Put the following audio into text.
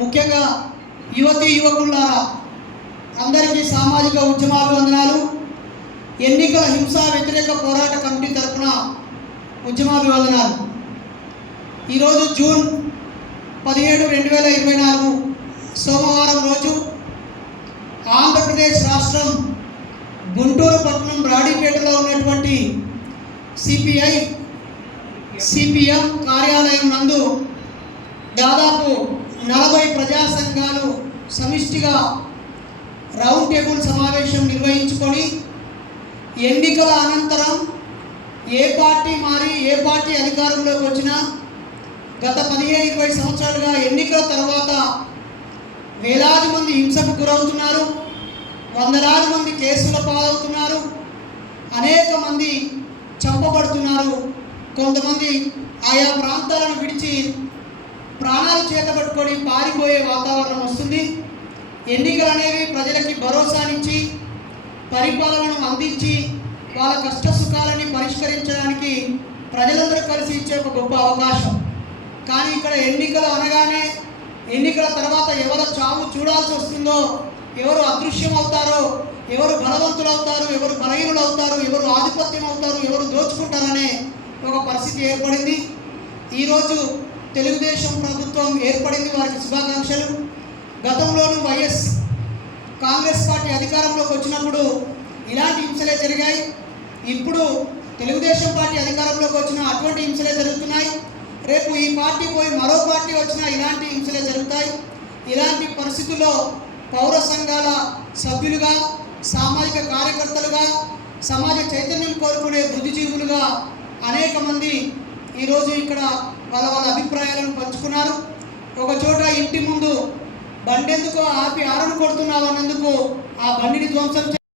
ముఖ్యంగా యువతి యువకులారా అందరికీ సామాజిక ఉద్యమాభివందనాలు ఎన్నికల హింసా వ్యతిరేక పోరాట కమిటీ తరఫున ఉద్యమాభివందనాలు. ఈరోజు జూన్ పదిహేడు రెండు వేల ఇరవై నాలుగు సోమవారం రోజు ఆంధ్రప్రదేశ్ రాష్ట్రం గుంటూరు పట్టణం రాడిపేటలో ఉన్నటువంటి సిపిఐ సిపిఎం కార్యాలయం నందు దాదాపు నలభై ప్రజా సంఘాలు సమిష్టిగా రౌండ్ టేబుల్ సమావేశం నిర్వహించుకొని ఎన్నికల అనంతరం ఏ పార్టీ మారి ఏ పార్టీ అధికారంలోకి వచ్చినా గత పదిహేను ఇరవై సంవత్సరాలుగా ఎన్నికల తర్వాత వేలాది మంది హింసకు గురవుతున్నారు వందలాది మంది కేసుల పాలవుతున్నారు అనేక మంది చంపబడుతున్నారు కొంతమంది ఆయా ప్రాంతాలను విడిచి చేత చేతబట్టుకొని పారిపోయే వాతావరణం వస్తుంది. ఎన్నికలు అనేవి ప్రజలకి భరోసానిచ్చి పరిపాలనను అందించి వాళ్ళ కష్ట సుఖాలని పరిష్కరించడానికి ప్రజలందరూ కలిసి ఇచ్చే ఒక గొప్ప అవకాశం. కానీ ఇక్కడ ఎన్నికలు అనగానే ఎన్నికల తర్వాత ఎవరు చావు చూడాల్సి వస్తుందో ఎవరు అదృశ్యం అవుతారో ఎవరు బలవంతులు అవుతారు ఎవరు బలహీనులు అవుతారు ఎవరు ఆధిపత్యం అవుతారు ఎవరు దోచుకుంటారనే ఒక పరిస్థితి ఏర్పడింది. ఈరోజు తెలుగుదేశం ప్రభుత్వం ఏర్పడింది వారికి శుభాకాంక్షలు. గతంలోనూ వైఎస్ కాంగ్రెస్ పార్టీ అధికారంలోకి వచ్చినప్పుడు ఇలాంటి హింసలే జరిగాయి. ఇప్పుడు తెలుగుదేశం పార్టీ అధికారంలోకి వచ్చిన అటువంటి హింసలే జరుగుతున్నాయి. రేపు ఈ పార్టీ పోయి మరో పార్టీ వచ్చినా ఇలాంటి హింసలే జరుగుతాయి. ఇలాంటి పరిస్థితుల్లో పౌర సంఘాల సభ్యులుగా సామాజిక కార్యకర్తలుగా సమాజ చైతన్యం కోరుకునే బుద్ధిజీవులుగా అనేక మంది ఈరోజు ఇక్కడ వాళ్ళ వాళ్ళ అభిప్రాయం కొడుతున్నారు ఒక చోట ఇంటి ముందు బండెందుకు ఆపి ఆరను కొడుతున్నావు అన్నందుకు ఆ బండిని ధ్వంసం